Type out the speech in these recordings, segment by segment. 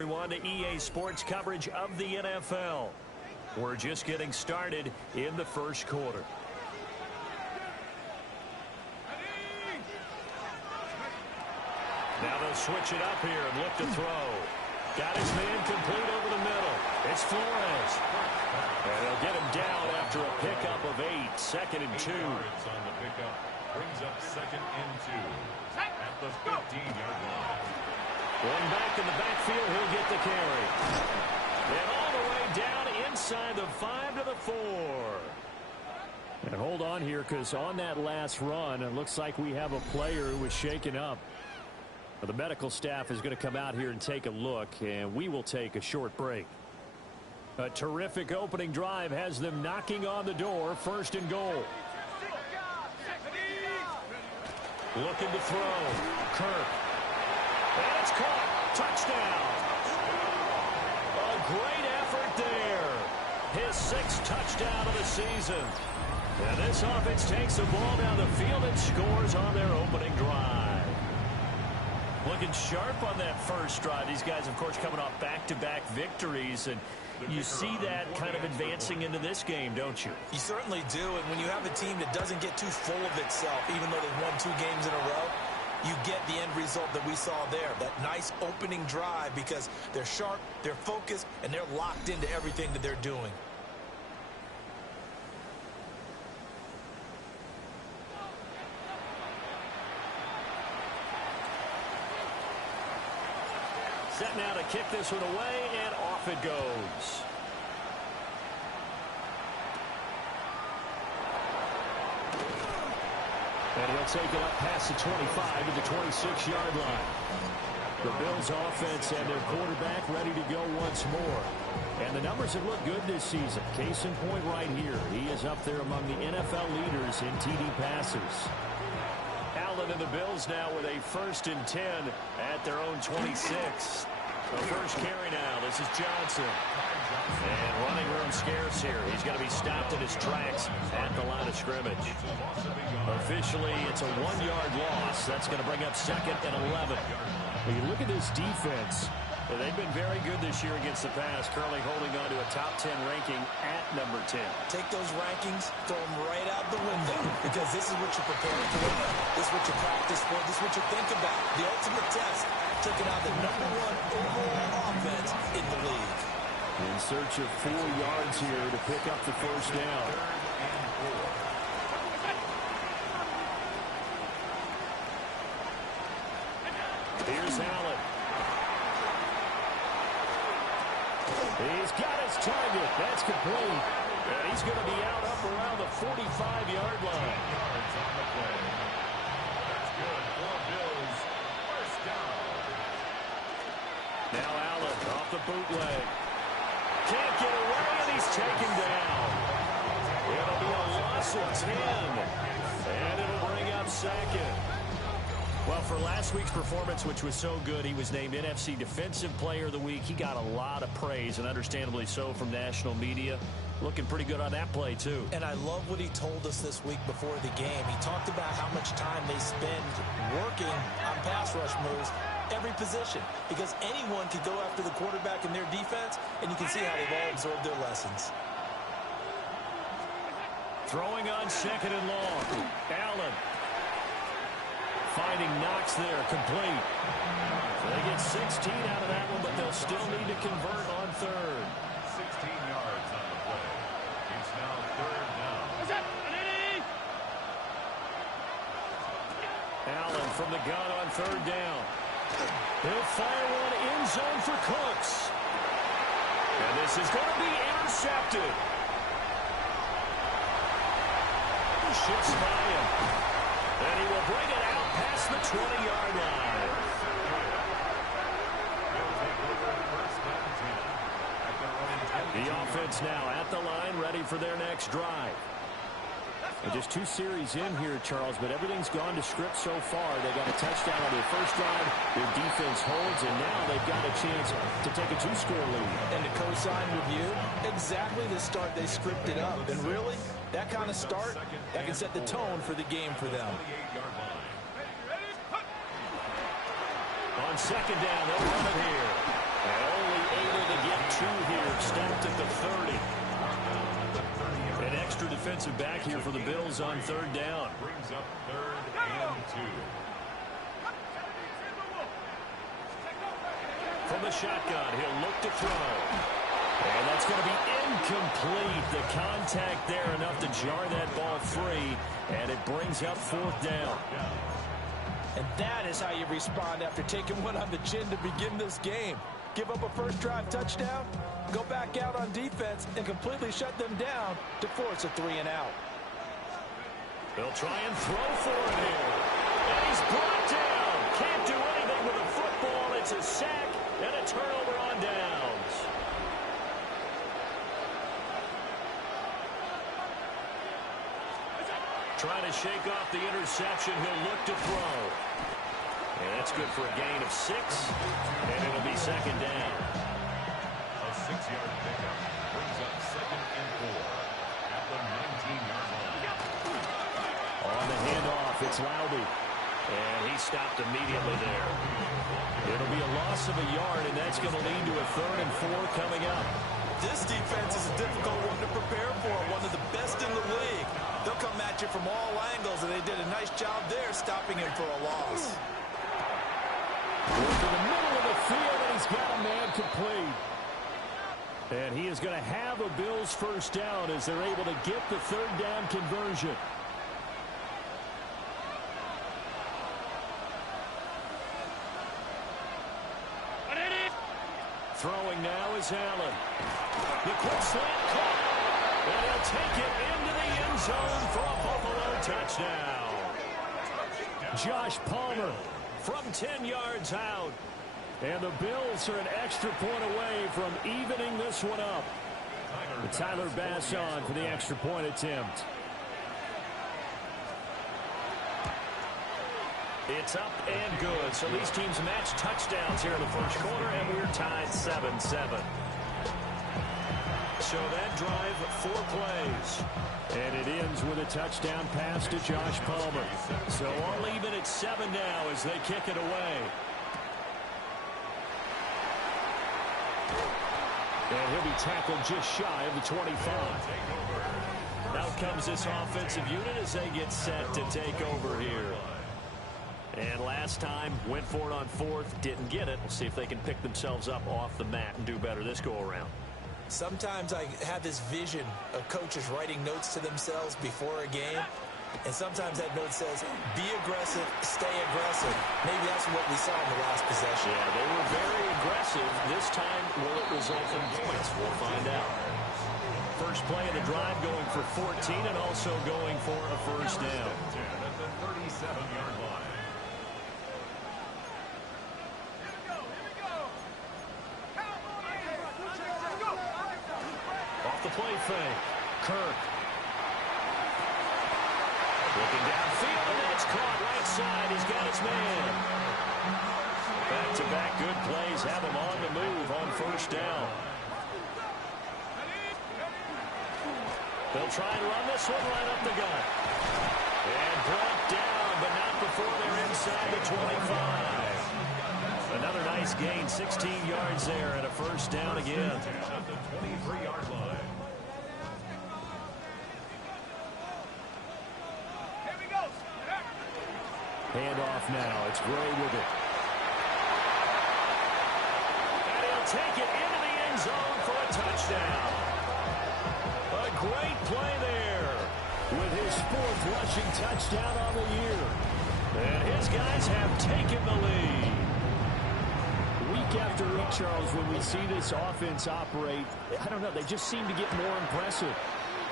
Everyone to EA Sports coverage of the NFL. We're just getting started in the first quarter. Now they'll switch it up here and look to throw. Got his man complete over the middle. It's Flores. And they'll get him down after a pickup of 8. 2nd and 2. On the pickup brings up 2nd and 2 at the 15-yard line. One back in the backfield, he'll get the carry. And all the way down inside the 5 to the 4. And hold on here, because on that last run, it looks like we have a player who was shaken up. The medical staff is going to come out here and take a look, and we will take a short break. A terrific opening drive has them knocking on the door. 1st and goal. Looking to throw. Kirk. And it's caught. Touchdown. A great effort there. His 6th touchdown of the season. And this offense takes the ball down the field and scores on their opening drive. Looking sharp on that first drive. These guys, of course, coming off back-to-back victories, and you see that kind of advancing into this game, don't you? You certainly do, and when you have a team that doesn't get too full of itself, even though they've won 2 games in a row, you get the end result that we saw there, that nice opening drive, because they're sharp, they're focused, and they're locked into everything that they're doing. Set now to kick this one away, and off it goes. And he'll take it up past the 25 to the 26-yard line. The Bills offense and their quarterback ready to go once more. And the numbers have looked good this season. Case in point right here. He is up there among the NFL leaders in TD passes. Allen and the Bills now with a 1st and 10 at their own 26. The first carry now. This is Johnson. And running room scarce here. He's going to be stopped in his tracks at the line of scrimmage. Officially, it's a 1-yard loss. That's going to bring up 2nd and 11. When you look at this defense, they've been very good this year against the pass, currently holding on to a top 10 ranking at number 10. Take those rankings, throw them right out the window, because this is what you're preparing for. This is what you practice for. This is what you think about. The ultimate test, taking out the #1 overall offense in the league. In search of 4 yards here to pick up the first down. Here's Allen. He's got his target. That's complete. And he's going to be out up around the 45-yard line. Yards on the play. That's good for Bills. First down. Now Allen off the bootleg. Can't get away, and he's taken down. It'll be a loss of 10. And it'll bring up 2nd. Well, for last week's performance, which was so good, he was named NFC Defensive Player of the Week. He got a lot of praise, and understandably so, from national media. Looking pretty good on that play, too. And I love what he told us this week before the game. He talked about how much time they spend working on pass rush moves, every position, because anyone could go after the quarterback in their defense, and you can see how they've all absorbed their lessons. Throwing on 2nd and long. Allen. Finding Knox there, complete. So they get 16 out of that one, but they'll still need to convert on 3rd. 16 yards on the play. It's now 3rd down. Allen from the gun on 3rd down. He'll fire one end zone for Cooks. And this is going to be intercepted. Shifts by him. And he will bring it out past the 20-yard line. The offense now at the line, ready for their next drive. And just 2 series in here, Charles, but everything's gone to script so far. They got a touchdown on their first drive. Their defense holds, and now they've got a chance to take a 2-score lead. And the cosign review, exactly the start they scripted up. And really, that kind of start, that can set the tone for the game for them. On 2nd down, they'll run it here. And defensive back here for the Bills on third down. Brings up 3rd and 2. From the shotgun, he'll look to throw. And that's going to be incomplete. The contact there enough to jar that ball free. And it brings up 4th down. And that is how you respond after taking one on the chin to begin this game. Give up a first drive touchdown, go back out on defense, and completely shut them down to force a 3-and-out. They'll try and throw for it here. And he's brought down. Can't do anything with a football. It's a sack and a turnover on downs. Trying to shake off the interception. He'll look to throw. And that's good for a gain of 6. And it'll be 2nd down. A 6-yard pickup brings up 2nd and 4 at the 19-yard line. On the handoff, it's Lowby. And he stopped immediately there. It'll be a loss of a yard, and that's going to lead to a 3rd and 4 coming up. This defense is a difficult one to prepare for, one of the best in the league. They'll come at you from all angles, and they did a nice job there stopping him for a loss. To the middle of the field, and he's got a man complete. And he is going to have a Bills first down as they're able to get the 3rd down conversion. Throwing now is Allen. The quick slant caught. And he'll take it into the end zone for a Buffalo touchdown. Josh Palmer from 10 yards out. And the Bills are an extra point away from evening this one up. With Tyler Bass on for the extra point attempt. It's up and good. So these teams match touchdowns here in the first quarter, and we're tied 7-7. So that drive, 4 plays. And it ends with a touchdown pass to Josh Palmer. So all even at 7 now as they kick it away. And he'll be tackled just shy of the 25. Out comes this offensive unit as they get set to take over here. And last time, went for it on 4th, didn't get it. We'll see if they can pick themselves up off the mat and do better this go-around. Sometimes I have this vision of coaches writing notes to themselves before a game. And sometimes that note says, be aggressive, stay aggressive. Maybe that's what we saw in the last possession. Yeah, they were very aggressive. This time, will it result in points? We'll find out. First play of the drive going for 14 and also going for a first down. At the 37-yard line. Off the play fake. Kirk. Looking downfield, and that's caught right side. He's got his man. Back-to-back good plays have him on the move on first down. They'll try and run this one right up the gut. And brought down, but not before they're inside the 25. Another nice gain, 16 yards there, and a first down again. At the 23-yard line. Handoff now. It's Gray with it. And he'll take it into the end zone for a touchdown. A great play there with his 4th rushing touchdown on the year. And his guys have taken the lead. Week after week, Charles, when we see this offense operate, I don't know, they just seem to get more impressive.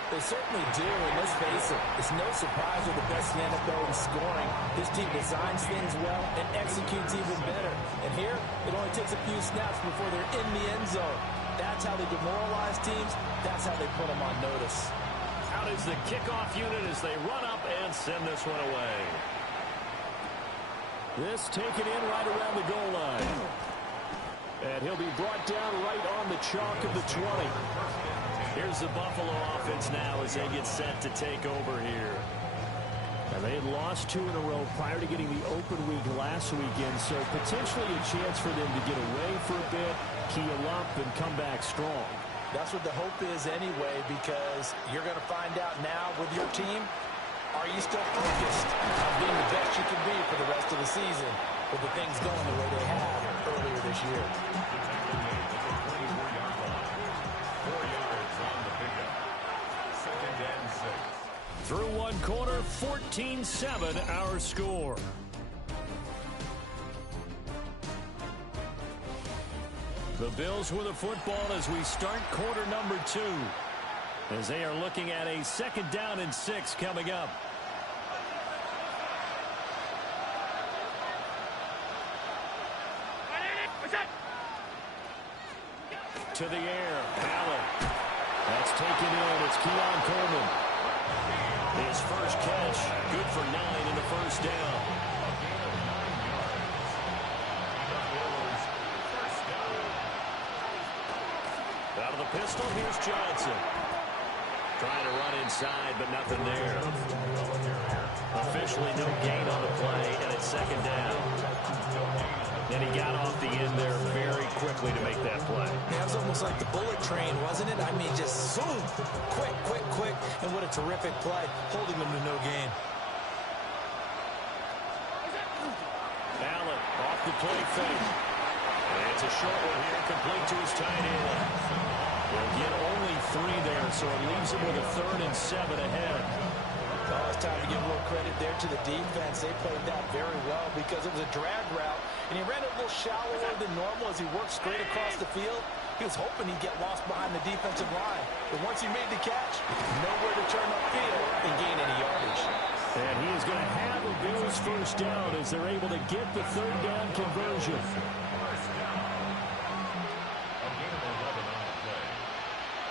They certainly do, and let's face it, it's no surprise they're the best in the NFL in scoring. This team designs things well and executes even better. And here, it only takes a few snaps before they're in the end zone. That's how they demoralize teams. That's how they put them on notice. Out is the kickoff unit as they run up and send this one away. This taken in right around the goal line. And he'll be brought down right on the chalk of the 20. Here's the Buffalo offense now as they get set to take over here. And they had lost 2 in a row prior to getting the open week last weekend, so potentially a chance for them to get away for a bit, keel up, and come back strong. That's what the hope is anyway, because you're going to find out now with your team, are you still focused on being the best you can be for the rest of the season with the things going the way they have earlier this year? 4 yards on the pickup. 2nd and 6. Through one quarter, 14-7 our score. The Bills with the football as we start quarter number 2. As they are looking at a 2nd down and 6 coming up. To the air, Allen. That's taken in. It's Keon Coleman. His first catch, good for 9 in the first down. Out of the pistol, here's Johnson. Trying to run inside, but nothing there. Officially no gain on the play, and it's 2nd down. And he got off the end there very quickly to make that play. That was almost like the bullet train, wasn't it? I mean, just zoom, quick, quick, quick, and what a terrific play, holding him to no gain. Allen off the play fake. And it's a short one here, complete to his tight end. They'll get only 3 there, so it leaves him with a 3rd and 7 ahead. Oh, it's time to give a little credit there to the defense. They played that very well because it was a drag route, and he ran it a little shallower than normal as he worked straight across the field. He was hoping he'd get lost behind the defensive line, but once he made the catch, nowhere to turn upfield and gain any yardage. And he is going to have a Bills first down as they're able to get the 3rd down conversion. First down. A gain of 11 on the play.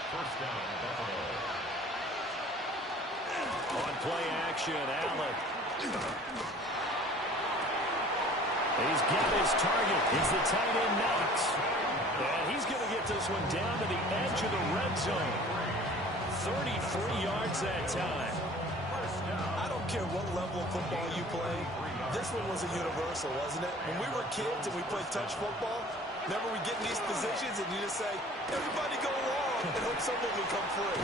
First down, Buffalo. On play action, Allen. He's got his target. It's the tight end Knox. And he's going to get this one down to the edge of the red zone. 33 yards that time. I don't care what level of football you play. This one was a universal, wasn't it? When we were kids and we played touch football, remember we get in these positions and you just say, everybody go long and hope someone will come free.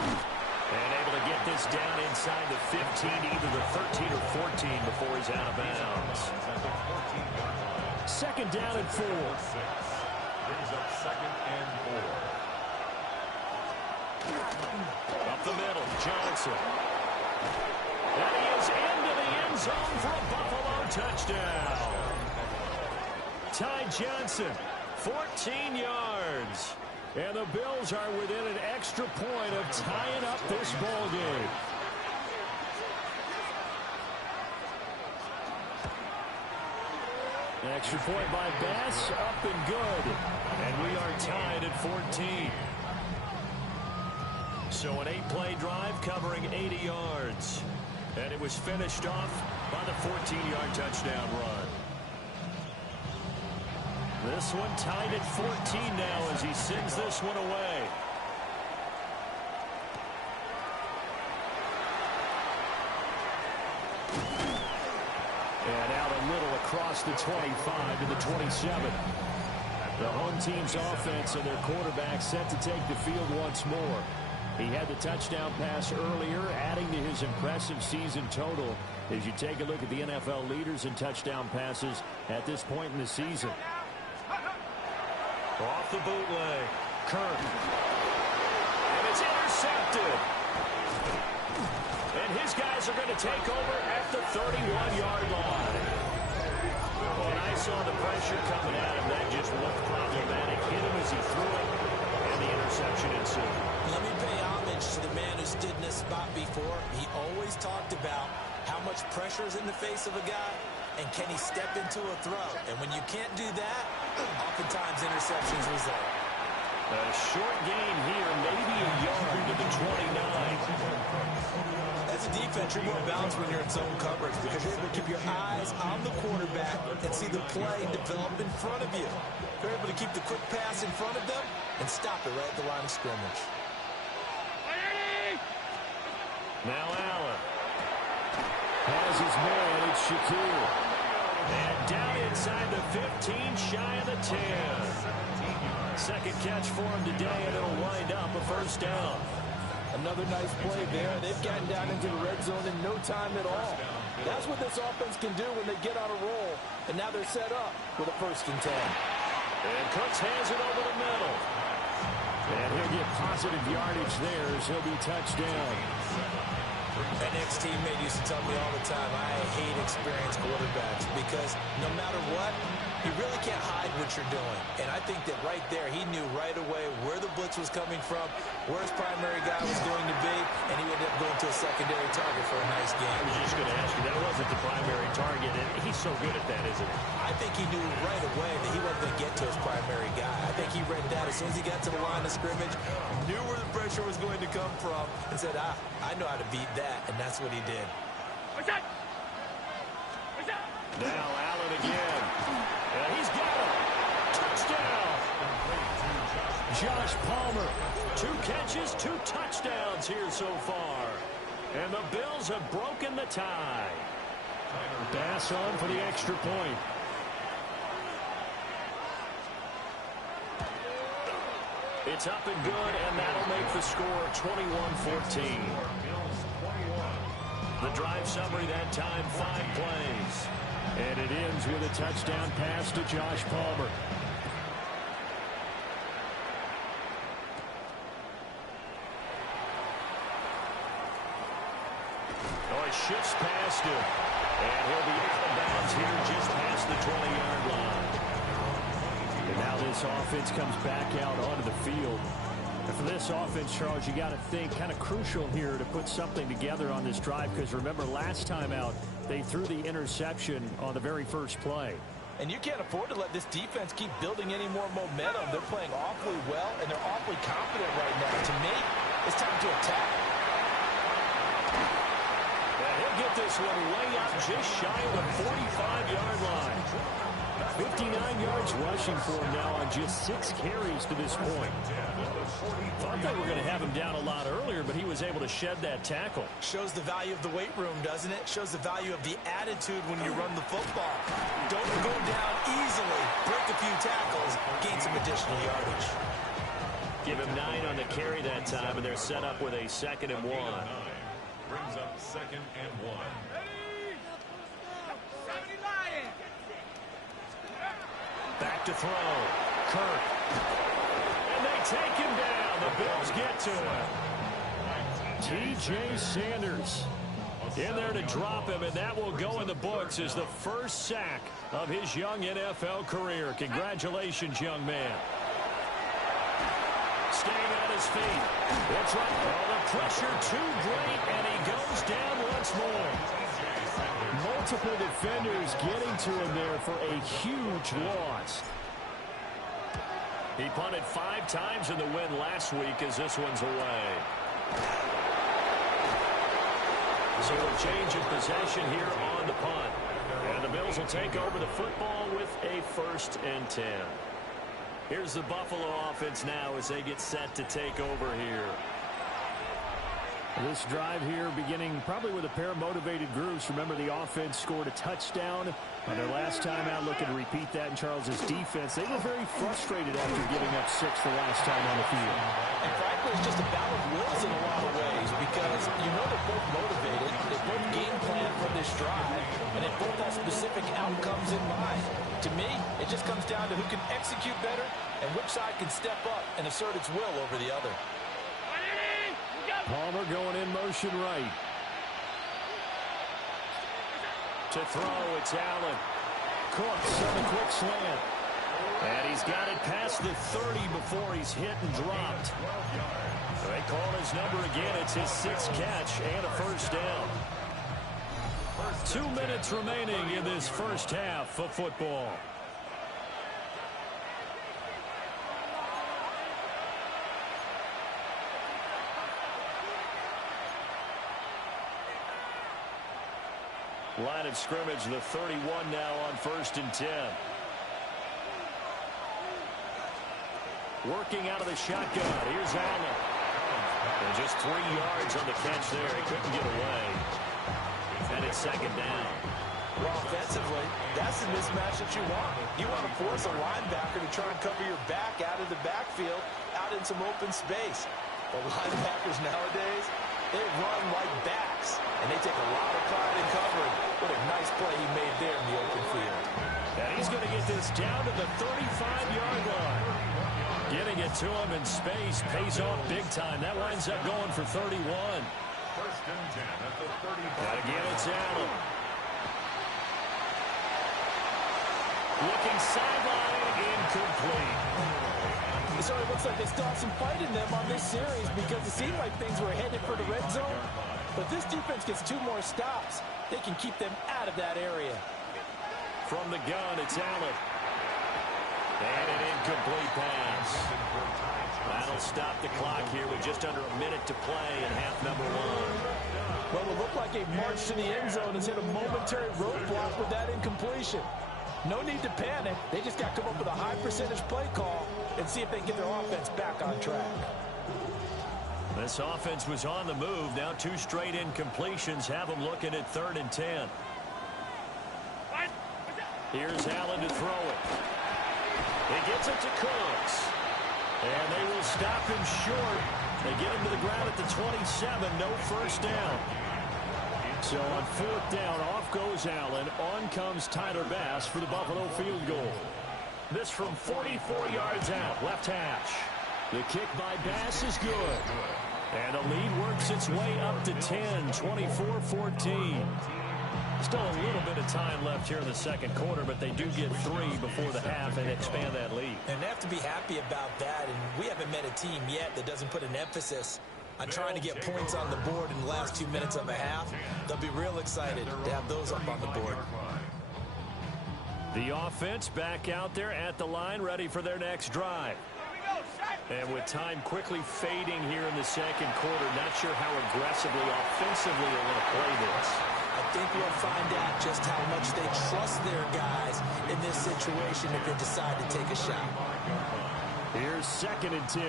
And able to get this down inside the 15, either the 13 or 14 before he's out of bounds. 2nd down and 4. Brings up 2nd and 4. Up the middle, Johnson. And he is into the end zone for a Buffalo touchdown. Ty Johnson, 14 yards. And the Bills are within an extra point of tying up this ball game. An extra point by Bass, up and good. And we are tied at 14. So an 8-play drive covering 80 yards. And it was finished off by the 14-yard touchdown run. This one tied at 14 now as he sends this one away. And out a little across the 25 to the 27. The home team's offense and their quarterback set to take the field once more. He had the touchdown pass earlier, adding to his impressive season total as you take a look at the NFL leaders in touchdown passes at this point in the season. Off the bootleg, Kirk. And it's intercepted. And his guys are going to take over at the 31-yard line. When I saw the pressure coming at him, that just looked problematic. Hit him as he threw it, and the interception ensued. Let me pay homage to the man who stood in this spot before. He always talked about how much pressure is in the face of a guy, and can he step into a throw? And when you can't do that, oftentimes interceptions result. A short gain here, maybe a yard to the 29. As a defense, you're more balanced when you're in zone coverage because you're able to keep your eyes on the quarterback and see the play develop in front of you. You're able to keep the quick pass in front of them and stop it right at the line of scrimmage. Now Allen has his man. It's Shakir. And down inside the 15, shy of the 10. Second catch for him today, and it'll wind up a first down. Another nice play there. They've gotten down into the red zone in no time at all. That's what this offense can do when they get on a roll. And now they're set up with a 1st and 10. And Cooks hands it over the middle. And he'll get positive yardage there as he'll be touched down. An ex-teammate used to tell me all the time, I hate experienced quarterbacks because no matter what, you really can't hide what you're doing. And I think that right there, he knew right away where the blitz was coming from, where his primary guy was going to be, and he ended up going to a secondary target for a nice game. I was just going to ask you, that wasn't the primary target, and he's so good at that, isn't he? I think he knew right away that he wasn't going to get to his primary guy. I think he read that as soon as he got to the line of scrimmage, knew where the pressure was going to come from, and said, I know how to beat that, and that's what he did. Now Allen again. And he's got him. Touchdown. Josh Palmer. 2 catches, 2 touchdowns here so far. And the Bills have broken the tie. Pass on for the extra point. It's up and good, and that'll make the score 21-14. The drive summary that time, 5 plays. And it ends with a touchdown pass to Josh Palmer. Oh, he shifts past him. And he'll be out of bounds here just past the 20-yard line. And now this offense comes back out onto the field. And for this offense, Charles, you got to think kind of crucial here to put something together on this drive, because remember last time out, they threw the interception on the very first play. And you can't afford to let this defense keep building any more momentum. They're playing awfully well, and they're awfully confident right now. To me, it's time to attack. And he'll get this one way up just shy of the 45-yard line. 59 yards rushing for him now on just 6 carries to this point. Thought they were going to have him down a lot earlier, but he was able to shed that tackle. Shows the value of the weight room, doesn't it? Shows the value of the attitude when you run the football. Don't go down easily. Break a few tackles. Gain some additional yardage. Give him 9 on the carry that time, and they're set up with a 2nd and 1. Brings up 2nd and 1. Back to throw. Kirk. And they take him down. The Bills get to him. T.J. Sanders in there to drop him, and that will go in the books as the first sack of his young NFL career. Congratulations, young man. Staying on his feet. That's right. Oh, the pressure too great, and he goes down once more. Multiple defenders getting to him there for a huge loss. He punted 5 times in the win last week as this one's away. So a change of possession here on the punt. And the Bills will take over the football with a 1st and 10. Here's the Buffalo offense now as they get set to take over here. This drive here beginning probably with a pair of motivated groups. Remember, the offense scored a touchdown on their last time out. Looking to repeat that in Charles's defense. They were very frustrated after giving up 6 the last time on the field. And frankly, it's just a battle of wills in a lot of ways because you know they're both motivated. They both game plan for this drive, and they both have specific outcomes in mind. To me, it just comes down to who can execute better and which side can step up and assert its will over the other. Palmer going in motion right. To throw, it's Allen. Cooks on the quick slant. And he's got it past the 30 before he's hit and dropped. They call his number again. It's his 6th catch and a first down. 2 minutes remaining in this first half of football. Line of scrimmage, the 31 now on 1st and 10. Working out of the shotgun. Here's Allen. And just 3 yards on the catch there. He couldn't get away. And it's 2nd down. Well, offensively, that's the mismatch that you want. You want to force a linebacker to try and cover your back out of the backfield, out in some open space. But linebackers nowadays, they run like backs, and they take a lot of pride in covering. What a nice play he made there in the open field. And he's going to get this down to the 35-yard line. Getting it to him in space pays off big time. That winds up going for 31. First and 10 at the 35. And again, it's Allen. Looking sideline, incomplete. So it looks like they still have some fight in them on this series because it seemed like things were headed for the red zone. But this defense gets 2 more stops. They can keep them out of that area. From the gun, it's Allen. And an incomplete pass. That'll stop the clock here with just under a minute to play in half number 1. Well, it looked like a march to the end zone has hit a momentary roadblock with that incompletion. No need to panic. They just got to come up with a high percentage play call and see if they can get their offense back on track. This offense was on the move. Now 2 straight incompletions have them looking at 3rd and 10. Here's Allen to throw it. He gets it to Cooks. And they will stop him short. They get him to the ground at the 27. No first down. So on 4th down, off goes Allen. On comes Tyler Bass for the Buffalo field goal. This from 44 yards out, left hash. The kick by Bass is good. And the lead works its way up to 10, 24-14. Still a little bit of time left here in the second quarter, but they do get 3 before the half and expand that lead. And they have to be happy about that. And we haven't met a team yet that doesn't put an emphasis on trying to get points on the board in the last 2 minutes of a half. They'll be real excited to have those up on the board. The offense back out there at the line, ready for their next drive. And with time quickly fading here in the second quarter, not sure how aggressively, offensively they're going to play this. I think we'll find out just how much they trust their guys in this situation if they decide to take a shot. Here's 2nd and 10.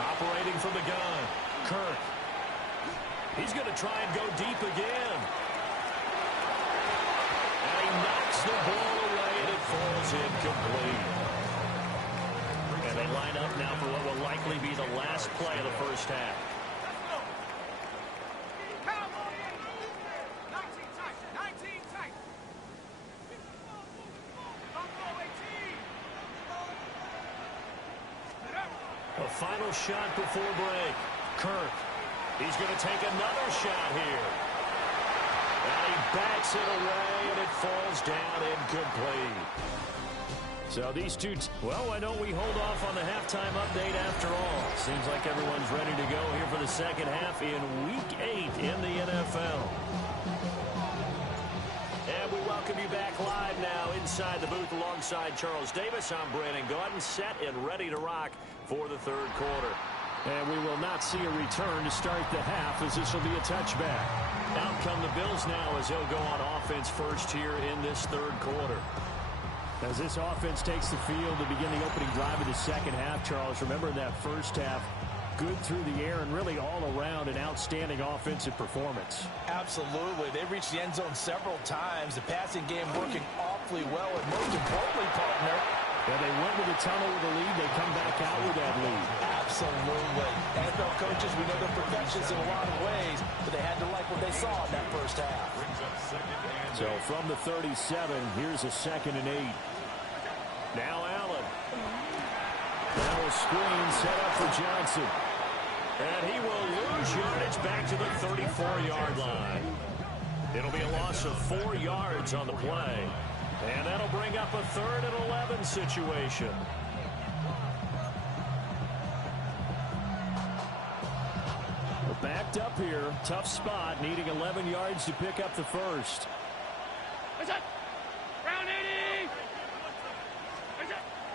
Operating from the gun, Kirk. He's going to try and go deep again. And he knocks the ball away, and it falls incomplete. And they line up now for what will likely be the last play of the first half. A final shot before break. Kirk. He's going to take another shot here. And he backs it away, and it falls down incomplete. So these two, well, why don't we hold off on the halftime update after all? Seems like everyone's ready to go here for the second half in Week 8 in the NFL. And we welcome you back live now inside the booth alongside Charles Davis. I'm Brandon Gaudin, set and ready to rock for the third quarter. And we will not see a return to start the half, as this will be a touchback. Out come the Bills now as they'll go on offense first here in this third quarter. As this offense takes the field to begin the opening drive of the second half, Charles, remember that first half, good through the air and really all around an outstanding offensive performance. Absolutely. They reached the end zone several times. The passing game working awfully well, and most importantly, partner, yeah, they went with a tunnel with a lead. They come back out with that lead. Absolutely. NFL coaches, we know they're perfectionists in a lot of ways, but they had to like what they saw in that first half. So from the 37, here's a 2nd and 8. Now Allen. Now a screen set up for Johnson. And he will lose yardage back to the 34-yard line. It'll be a loss of 4 yards on the play. And that'll bring up a 3rd and 11 situation. We're backed up here. Tough spot, needing 11 yards to pick up the first.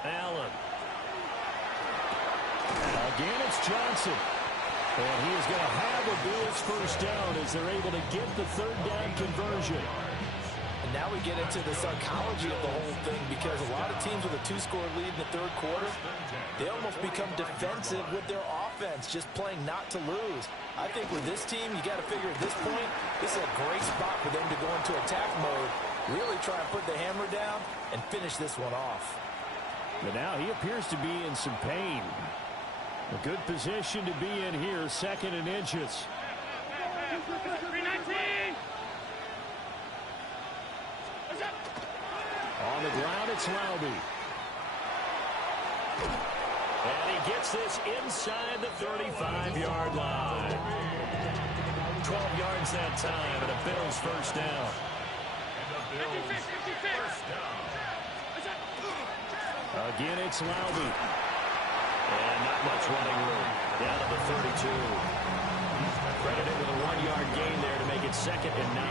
Allen. Again, it's Johnson. And he is going to have a Bills first down as they're able to get the 3rd down conversion. Now we get into the psychology of the whole thing, because a lot of teams with a 2-score lead in the third quarter, they almost become defensive with their offense, just playing not to lose. I think with this team, you got to figure at this point, this is a great spot for them to go into attack mode, really try and put the hammer down and finish this one off. But now he appears to be in some pain. A good position to be in here, 2nd and inches. On the ground, it's Laube. And he gets this inside the 35-yard line. 12 yards that time, and a Bills first down. Again, it's Laube. And not much running room. Down to the 32. Credited with a 1-yard gain there to make it 2nd and 9.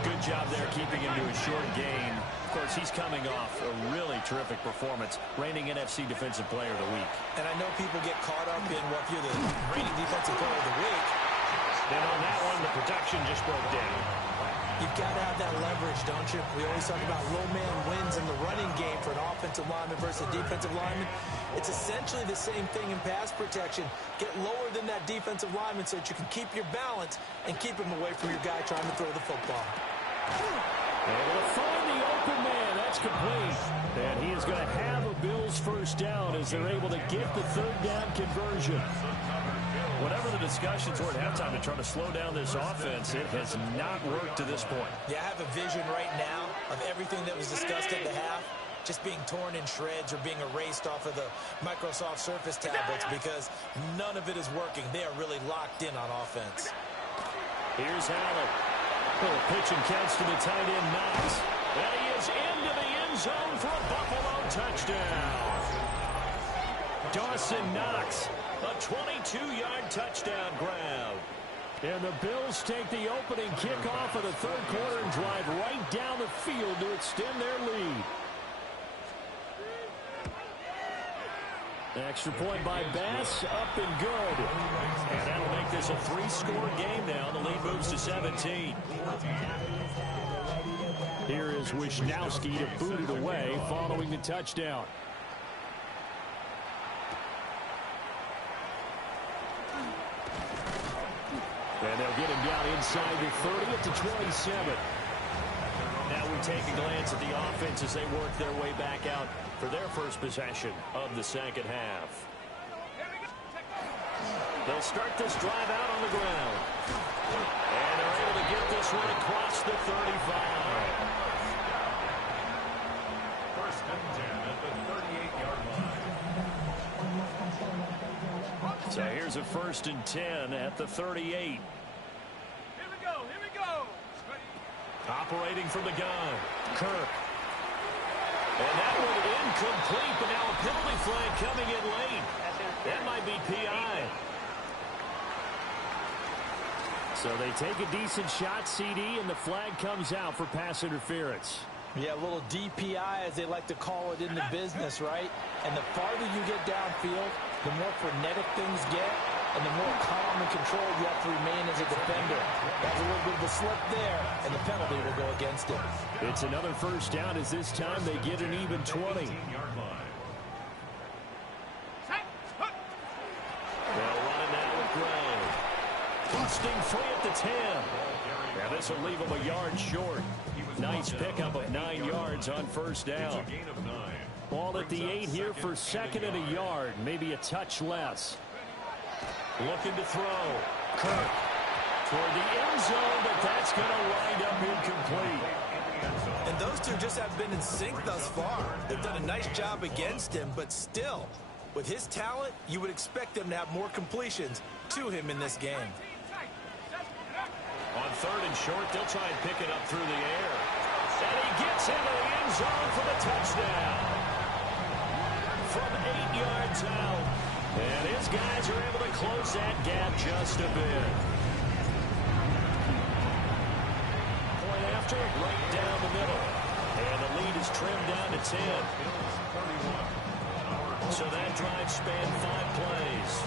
Good job there keeping him to a short gain. Of course, he's coming off a really terrific performance, reigning NFC Defensive Player of the Week. And I know people get caught up in what you're the reigning Defensive Player of the Week. And on that one, the production just broke down. You've got to have that leverage, don't you? We always talk about low man wins in the running game for an offensive lineman versus a defensive lineman. It's essentially the same thing in pass protection. Get lower than that defensive lineman so that you can keep your balance and keep him away from your guy trying to throw the football. Able to find the open man. That's complete. And he is going to have a Bills first down as they're able to get the 3rd down conversion. Whatever the discussions were at halftime to try to slow down this offense, it has not worked to this point. Yeah, I have a vision right now of everything that was discussed at the half just being torn in shreds or being erased off of the Microsoft Surface tablets, because none of it is working. They are really locked in on offense. Here's Allen. Little pitch and catch to the tight end, Knox. And he is into the end zone for a Buffalo touchdown. Dawson Knox, a 22-yard touchdown grab. And the Bills take the opening kickoff of the third quarter and drive right down the field to extend their lead. Extra point by Bass, up and good. And that'll make this a 3-score game now. The lead moves to 17. Here is Wisnowski to boot it away following the touchdown. And they'll get him down inside the 30 at the 27. Now we take a glance at the offense as they work their way back out for their first possession of the second half. They'll start this drive out on the ground. And they're able to get this one across the 35. First and 10 at the 38-yard line. So here's a 1st and 10 at the 38. Operating from the gun, Kirk. And that one incomplete, but now a penalty flag coming in late. That might be PI. So they take a decent shot, CD, and the flag comes out for pass interference. Yeah, a little DPI, as they like to call it in the business, right? And the farther you get downfield, the more frenetic things get, and the more calm and controlled you have to remain as a defender. That's a little bit of a slip there, and the penalty will go against him. It's another first down as this time they get an even 20. They'll run it now with Gray. Busting free at the 10. Now this will leave him a yard short. Nice pickup of 9 yards on first down. Ball at the 8 here for 2nd and a yard, maybe a touch less. Looking to throw. Kirk toward the end zone, but that's going to wind up incomplete. And those two just have been in sync thus far. They've done a nice job against him, but still, with his talent, you would expect them to have more completions to him in this game. On 3rd and short, they'll try and pick it up through the air. And he gets into the end zone for the touchdown. From 8 yards out. And his guys are able to close that gap just a bit. Point after, right down the middle. And the lead is trimmed down to 10. So that drive spanned 5 plays.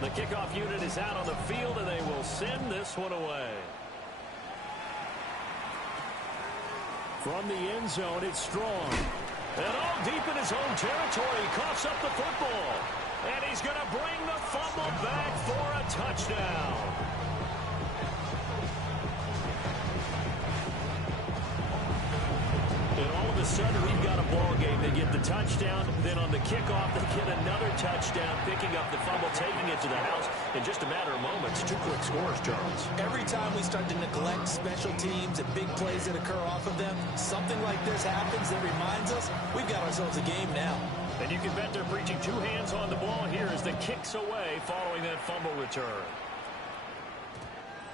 The Kickoff unit is out on the field, and they will send this one away. From the end zone, it's Strong. And all deep in his own territory, he coughs up the football. And he's going to bring the fumble back for a touchdown. And all of a sudden, we've got a ball game. They get the touchdown, then on the kickoff, they get another touchdown, picking up the fumble, taking it to the house in just a matter of moments. 2 quick scores, Charles. Every time we start to neglect special teams and big plays that occur off of them, something like this happens that reminds us we've got ourselves a game now. And you can bet they're preaching 2 hands on the ball here as the kick's away following that fumble return.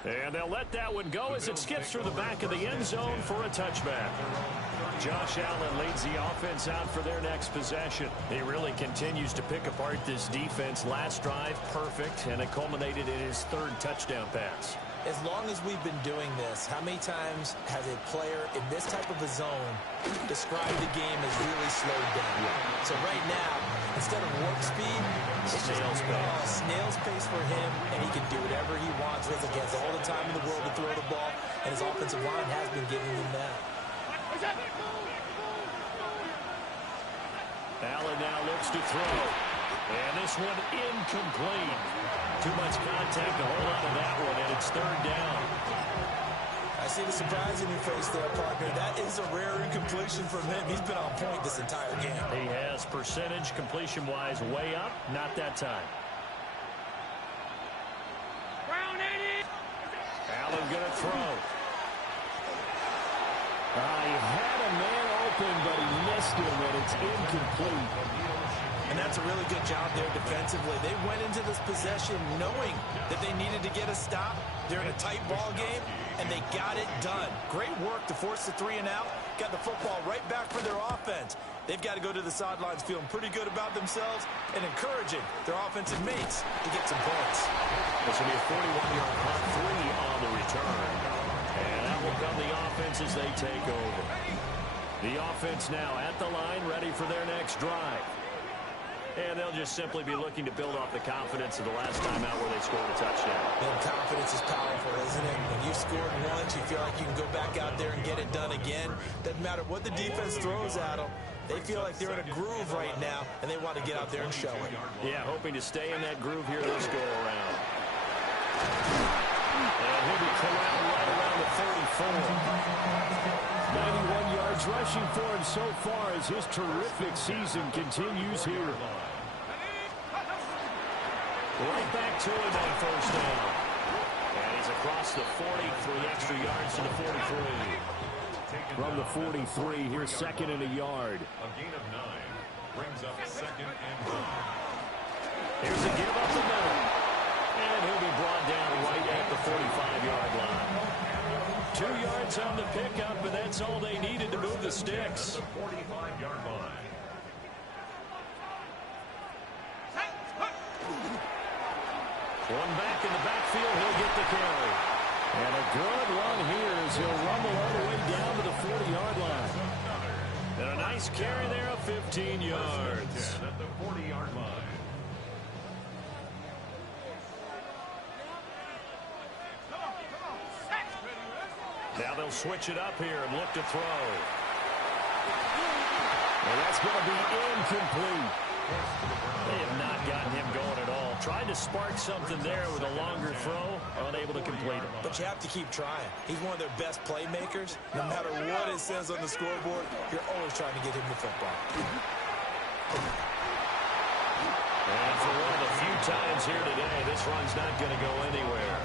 And they'll let that one go as it skips through the back of the end zone for a touchback. Josh Allen leads the offense out for their next possession. He really continues to pick apart this defense. Last drive, perfect, and it culminated in his 3rd touchdown pass. As long as we've been doing this, how many times has a player in this type of a zone described the game as really slowed down? So right now, instead of warp speed, it's snail's pace. Snail's pace for him, and he can do whatever he wants. He has all the time in the world to throw the ball, and his offensive line has been giving him that. Allen now looks to throw. And this one incomplete. Too much contact to hold on to that one, and it's 3rd down. I see the surprise in your face there, partner. That is a rare incompletion from him. He's been on point this entire game. He has percentage completion-wise way up. Not that time. Allen going to throw. He had a man open, but he missed him, and it's incomplete. And that's a really good job there defensively. They went into this possession knowing that they needed to get a stop. They're in a tight ball game, and they got it done. Great work to force the 3 and out. Got the football right back for their offense. They've got to go to the sidelines feeling pretty good about themselves and encouraging their offensive mates to get some points. This will be a 41-yard punt, 3 on the return. And that will come the offense as they take over. The offense now at the line, ready for their next drive. And they'll just simply be looking to build off the confidence of the last time out where they scored a touchdown. And confidence is powerful, isn't it? When you scored once, you feel like you can go back out there and get it done again. Doesn't matter what the defense throws at them. They feel like they're in a groove right now, and they want to get out there and show it. Yeah, hoping to stay in that groove here this go-around. And he'll be corralled right around the 34. 91 yards rushing for him so far as his terrific season continues here. Right back to him on 1st down. And he's across the 40, 3 extra yards to the 43. From the 43, here's 2nd and a yard. A gain of 9 brings up 2nd and 1. Here's a give up the middle. And he'll be brought down right at the 45-yard line. 2 yards on the pickup, and that's all they needed to move the sticks. 45-yard line. One back in the backfield, he'll get the carry. And a good run here as he'll rumble all the way down to the 40-yard line. And a nice carry there of 15 yards. At the 40-yard line. Now they'll switch it up here and look to throw. And that's going to be incomplete. They have not gotten him going at all. Tried to spark something there with a longer throw, unable to complete it. But you have to keep trying. He's one of their best playmakers. No matter what it says on the scoreboard, you're always trying to get him the football. And for one of the few times here today, this run's not going to go anywhere.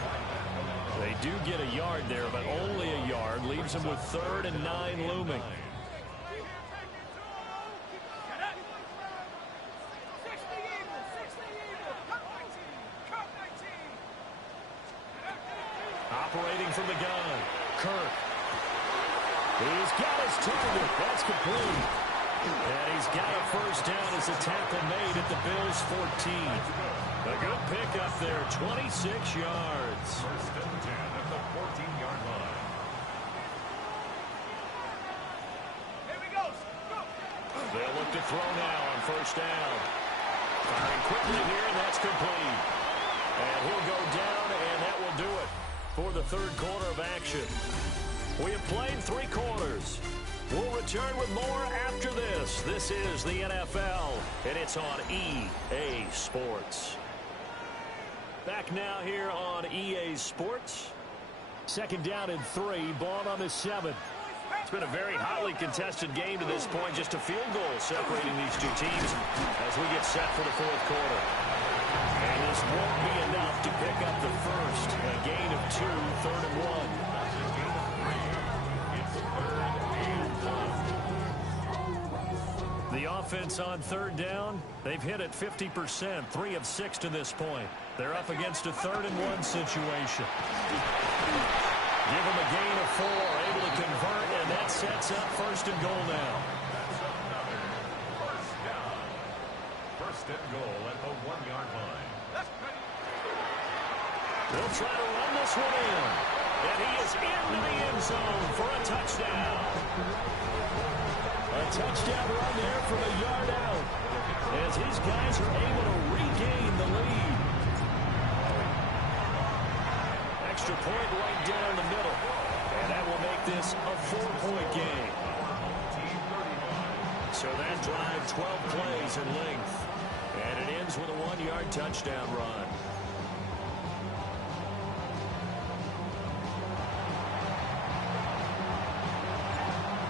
They do get a yard there, but only a yard. Leaves them with 3rd and 9 looming. Operating from the gun, Kirk. He's got his target. That's complete. And he's got a 1st down as a tackle made at the Bills' 14. A good pickup there, 26 yards. 1st and 10 at the 14-yard line. They'll look to throw now on 1st down. Firing quickly here, and that's complete. And he'll go down, and that will do it for the third quarter of action. We have played 3 quarters. We'll return with more after this. This is the NFL, and it's on EA Sports. Back now here on EA Sports. Second down and 3, ball on the 7. It's been a very hotly contested game to this point. Just a field goal separating these two teams as we get set for the fourth quarter. And this won't be enough to pick up the first. A gain of 2, third and 1. The offense on third down, they've hit it 50%, 3 of 6 to this point. They're up against a third and 1 situation. Give them a gain of 4, able to convert, and that sets up first and goal now. First and goal at the 1-yard line. They'll try to run this one in. And he is into the end zone for a touchdown. A touchdown run there from a yard out as his guys are able to regain the lead. Extra point right down the middle. And that will make this a 4-point game. So that drive, 12 plays in length. And it ends with a 1-yard touchdown run.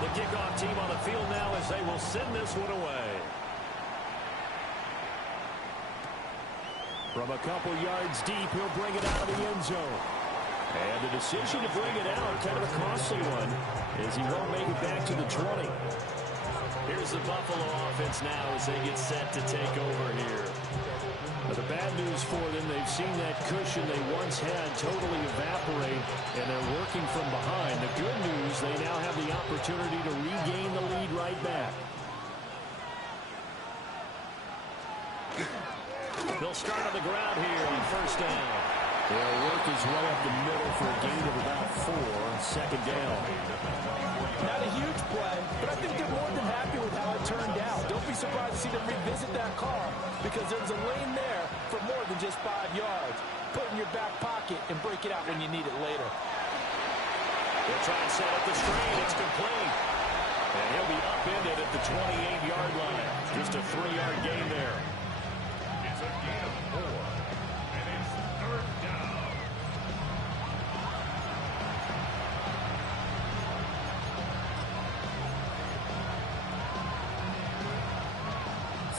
The kickoff team on the field now as they will send this one away. From a couple yards deep, he'll bring it out of the end zone. And the decision to bring it out, kind of a costly one, as he won't make it back to the 20. Here's the Buffalo offense now as they get set to take over here. But the bad news for them, they've seen that cushion they once had totally evaporate, and they're working from behind. The good news, they now have the opportunity to regain the lead right back. They'll start on the ground here on first down. They'll work his way up the middle for a gain of about 4, second down. Not a huge play, but I think they're more than happy with how it turned out. Don't be surprised to see them revisit that call because there's a lane there for more than just 5 yards. Put it in your back pocket and break it out when you need it later. They'll try and set up the screen. It's complete. And he'll be upended at the 28-yard line. Just a 3-yard gain there. It's a gain of 4, and it's third down.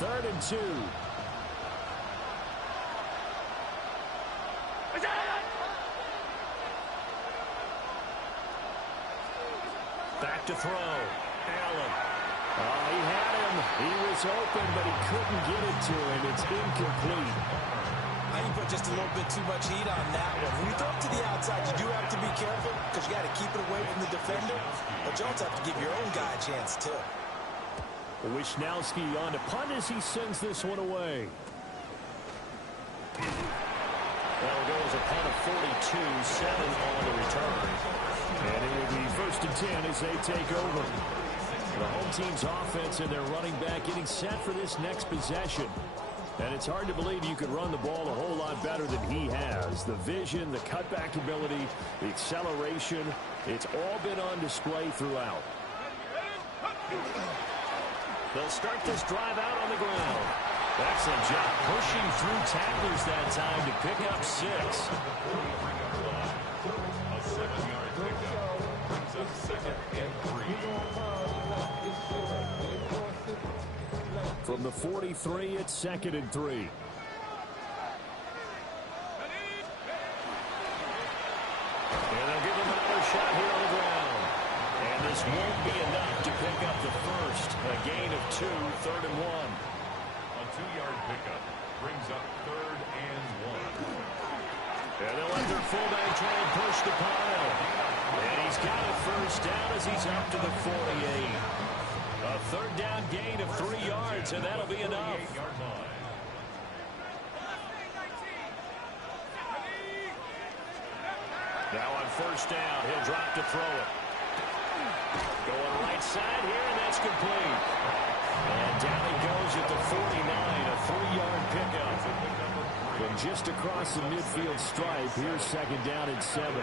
Third and 2. Back to throw. Allen. He had him. He was open, but he couldn't get it to him. It's incomplete. I think put just a little bit too much heat on that one. When you throw it to the outside, you do have to be careful because you got to keep it away from the defender. But you also have to give your own guy a chance, too. Wisnowski on to punt as he sends this one away. That'll go as a punt of 42, 7 on the return. And it will be first and 10 as they take over. The home team's offense and their running back getting set for this next possession. And it's hard to believe you could run the ball a whole lot better than he has. The vision, the cutback ability, the acceleration, it's all been on display throughout. They'll start this drive out on the ground. Excellent job pushing through tacklers that time to pick up 6. A 7-yard pickup brings up second and 3. From the 43, it's second and 3. And they'll give him another shot here on the ground. And this won't be enough to pick up the first. A gain of 2, third and 1. A 2-yard pickup brings up third and 1. And they'll let their fullback try and push the pile. And he's got a first down as he's up to the 48. A third down gain of 3 yards, and that'll be enough. 48-yard line. Now on first down, he'll drop to throw it. Going right side here, and that's complete. And down he goes at the 49, a 3-yard pickup. From just across the midfield stripe, here's second down and 7.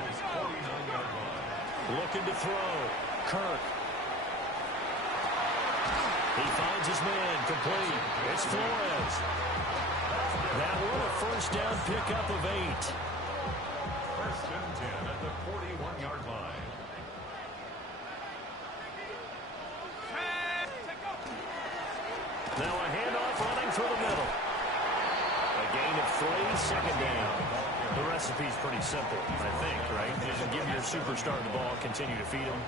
Looking to throw. Kirk. He finds his man, complete. It's Flores. That one a first down pickup of 8. First and 10 at the 41-yard line. Now a handoff running through the middle. A gain of 3, second down. The recipe's pretty simple, I think, right? Just give your superstar the ball, continue to feed him.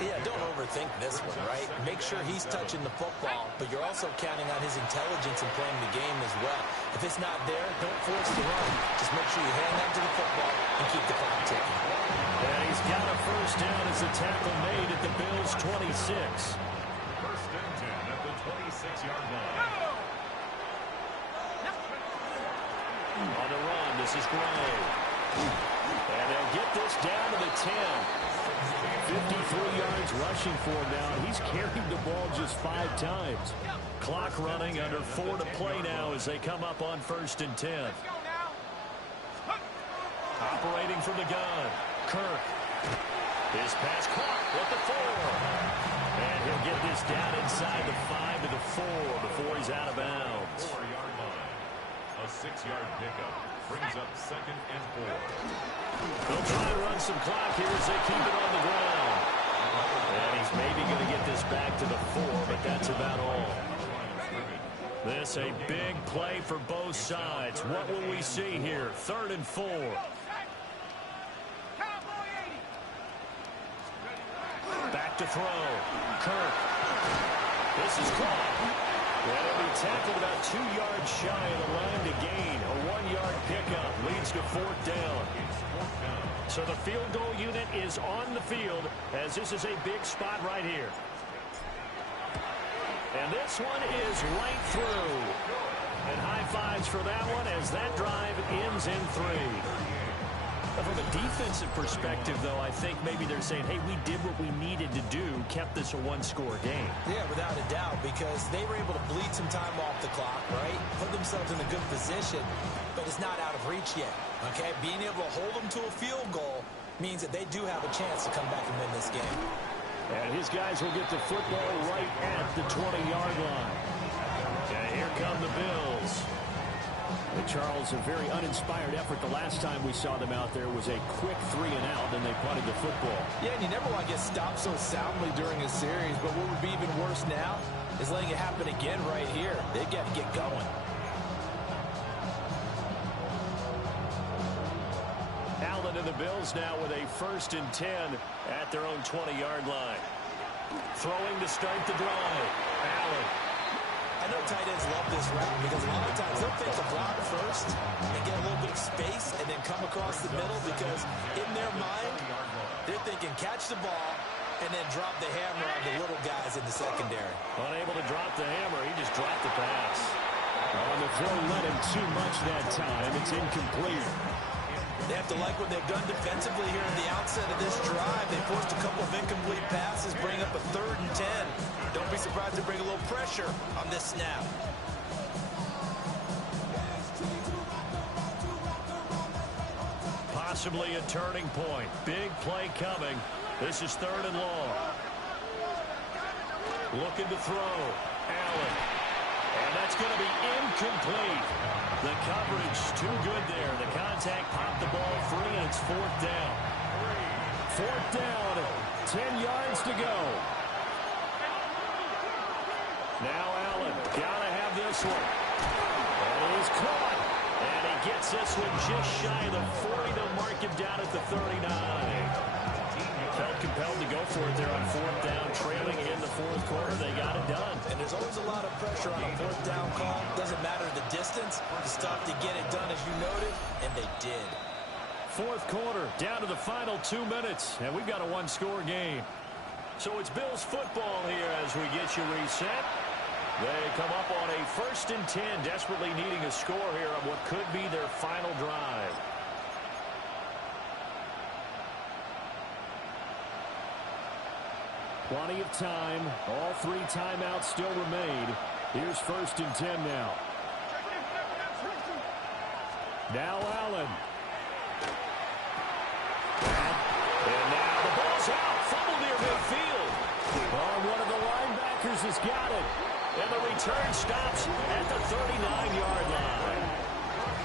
Yeah, don't overthink this one, right? Make sure he's touching the football, but you're also counting on his intelligence in playing the game as well. If it's not there, don't force the run. Just make sure you hang on to the football and keep the clock ticking. And he's got a first down as the tackle made at the Bills' 26. First and 10 at the 26-yard line. On the run, this is Gray. And they'll get this down to the 10. 53 yards rushing for him now. He's carried the ball just 5 times. Clock running, under 4 to play now as they come up on first and 10. Operating from the gun, Kirk. His pass caught with the 4. And he'll get this down inside the 5 to the 4 before he's out of bounds. 4-yard line. A 6-yard pickup brings up second and 4. They'll try to run some clock here as they keep it on the ground. And he's maybe going to get this back to the 4, but that's about all. This a big play for both sides. What will we see here? 3rd and 4. Back to throw. Kirk. This is caught. And he'll be tackled about 2 yards shy of the line to gain. A 1-yard pickup leads to 4th down. So the field goal unit is on the field as this is a big spot right here. And this one is right through. And high fives for that one as that drive ends in 3. From a defensive perspective, though, I think maybe they're saying, hey, we did what we needed to do, kept this a 1-score game. Yeah, without a doubt, because they were able to bleed some time off the clock, right? Put themselves in a good position, but it's not out of reach yet, okay? Being able to hold them to a field goal means that they do have a chance to come back and win this game. And his guys will get the football right at the 20-yard line. And here come the Bills. And Charles, a very uninspired effort. The last time we saw them out there was a quick 3 and out, and they punted the football. Yeah, and you never want to get stopped so soundly during a series, but what would be even worse now is letting it happen again right here. They've got to get going. Allen and the Bills now with a 1st and 10 at their own 20-yard line. Throwing to start the drive. Allen. I know tight ends love this route because a lot of times they'll fake the block first and get a little bit of space and then come across the middle because in their mind, they're thinking catch the ball and then drop the hammer on the little guys in the secondary. Unable to drop the hammer. He just dropped the pass. On the throw, let him too much that time. It's incomplete. They have to like what they've done defensively here at the outset of this drive. They forced a couple of incomplete passes, bring up a 3rd and 10. Don't be surprised to bring a little pressure on this snap. Possibly a turning point. Big play coming. This is 3rd and long. Looking to throw. Allen. And that's going to be incomplete. The coverage too good there. The contact popped the ball free, and it's 4th down. 4th down, 10 yards to go. Now Allen, gotta have this one. And he's caught. And he gets this one just shy of the 40. They'll mark him down at the 39. Felt compelled to go for it there on 4th down, trailing in the 4th quarter. They got it done. And there's always a lot of pressure on a 4th down call. Doesn't matter the distance. It's tough to get it done, as you noted, and they did. 4th quarter, down to the final 2 minutes, and we've got a 1-score game. So it's Bills football here as we get you reset. They come up on a 1st and 10, desperately needing a score here on what could be their final drive. Plenty of time. All 3 timeouts still remain. Here's 1st and 10 now. Now Allen. And now the ball's out. Fumble near midfield. Oh, one of the linebackers has got it. And the return stops at the 39-yard line.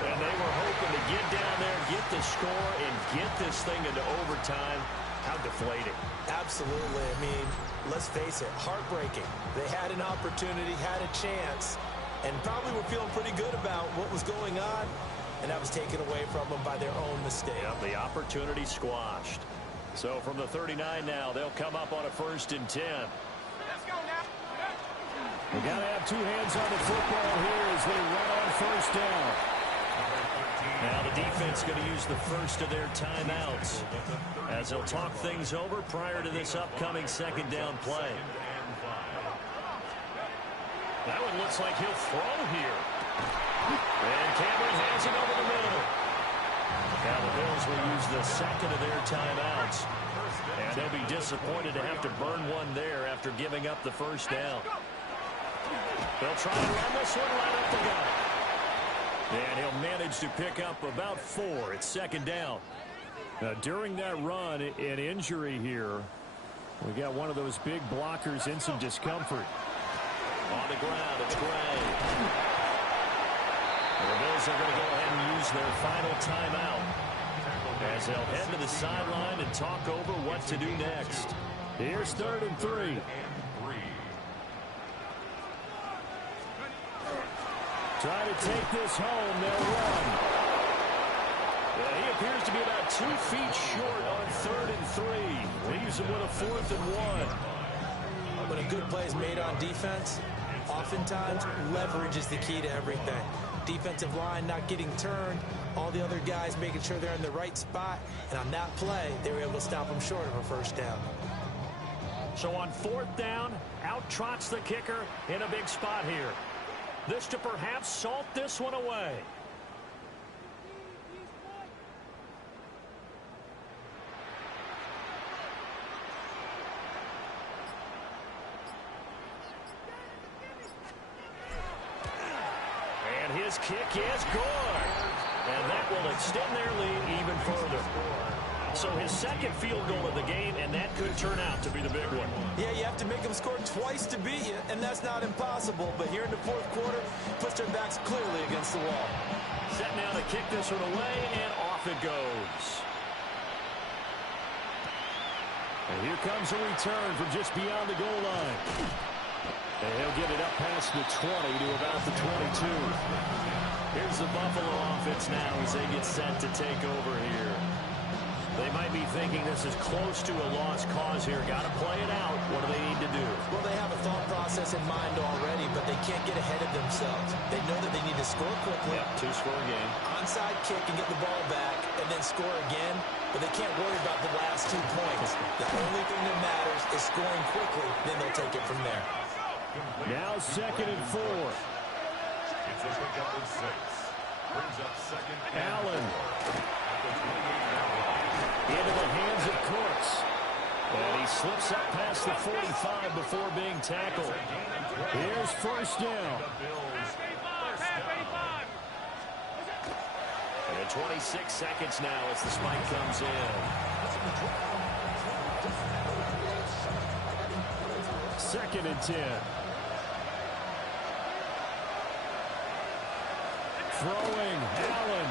And they were hoping to get down there, get the score, and get this thing into overtime. How deflating. Absolutely. I mean, let's face it, heartbreaking. They had an opportunity, had a chance, and probably were feeling pretty good about what was going on, and that was taken away from them by their own mistake. Yep, the opportunity squashed. So from the 39 now, they'll come up on a 1st and 10. Let's go now. We got to have two hands on the football here as they run on 1st down. Now the defense going to use the first of their timeouts as they'll talk things over prior to this upcoming 2nd down play. That one looks like he'll throw here. And Cameron has it over the middle. Now the Bills will use the 2nd of their timeouts. And they'll be disappointed to have to burn one there after giving up the 1st down. They'll try and run this one right up the gut. And he'll manage to pick up about 4 at 2nd down. During that run, an injury here. We got one of those big blockers in some discomfort. On the ground, it's Gray. And the Bills are going to go ahead and use their final timeout as they'll head to the sideline and talk over what to do next. Here's 3rd and 3. Try to take this home. They'll run. He appears to be about 2 feet short on 3rd and 3. Leaves him with a 4th and 1. When a good play is made on defense, oftentimes leverage is the key to everything. Defensive line not getting turned, all the other guys making sure they're in the right spot, and on that play, they were able to stop them short of a 1st down. So on 4th down, out trots the kicker in a big spot here. This to perhaps salt this one away. And his kick is good. And that will extend their lead even further. So his 2nd field goal of the game, and that could turn out to be the big one. Yeah, you have to make them score twice to beat you, and that's not impossible. But here in the 4th quarter, puts their backs clearly against the wall. Set now to kick this one away, and off it goes. And here comes a return from just beyond the goal line. And he'll get it up past the 20 to about the 22. Here's the Buffalo offense now as they get set to take over here. They might be thinking this is close to a lost cause here. Got to play it out. What do they need to do? Well, they have a thought process in mind already, but they can't get ahead of themselves. They know that they need to score quickly. Yep, 2-score game. Onside kick and get the ball back, and then score again. But they can't worry about the last 2 points. The only thing that matters is scoring quickly. Then they'll take it from there. Now 2nd and 4. It's a pickup of 6. Brings up 2nd and Allen. at the 28-yard line. Into the hands of Cooks. And he slips up past the 45 before being tackled. Here's 1st down. And 26 seconds now as the spike comes in. 2nd and 10. Throwing, Allen.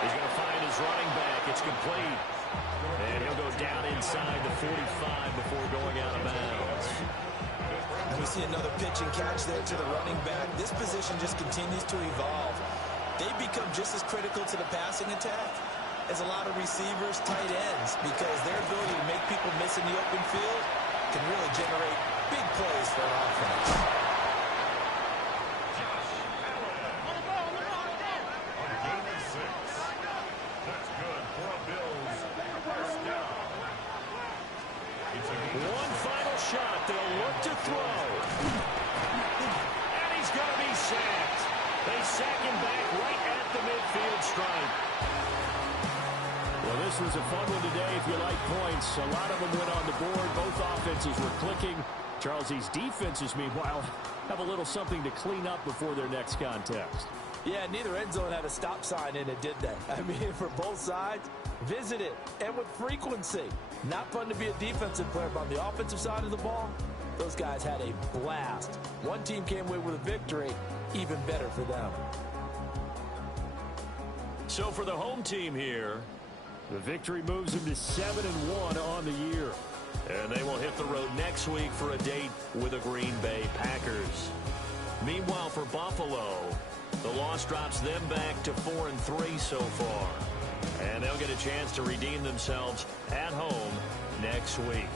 He's going to find his running back. It's complete. And he'll go down inside the 45 before going out of bounds. And we see another pitch and catch there to the running back. This position just continues to evolve. They become just as critical to the passing attack as a lot of receivers, tight ends, because their ability to make people miss in the open field can really generate big plays for an offense. One final shot. They'll look to throw. And he's going to be sacked. They sack him back right at the midfield stripe. Well, this was a fun one today if you like points. A lot of them went on the board. Both offenses were clicking. Charles, these defenses, meanwhile, have a little something to clean up before their next contest. Yeah, neither end zone had a stop sign in it, did they? I mean, for both sides, visit it, and with frequency. Not fun to be a defensive player, but on the offensive side of the ball, those guys had a blast. One team came away with a victory, even better for them. So for the home team here, the victory moves them to 7-1 on the year. And they will hit the road next week for a date with the Green Bay Packers. Meanwhile, for Buffalo, the loss drops them back to 4-3 so far. And they'll get a chance to redeem themselves at home next week.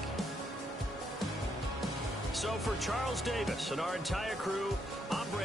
So for Charles Davis and our entire crew, I'm Brad.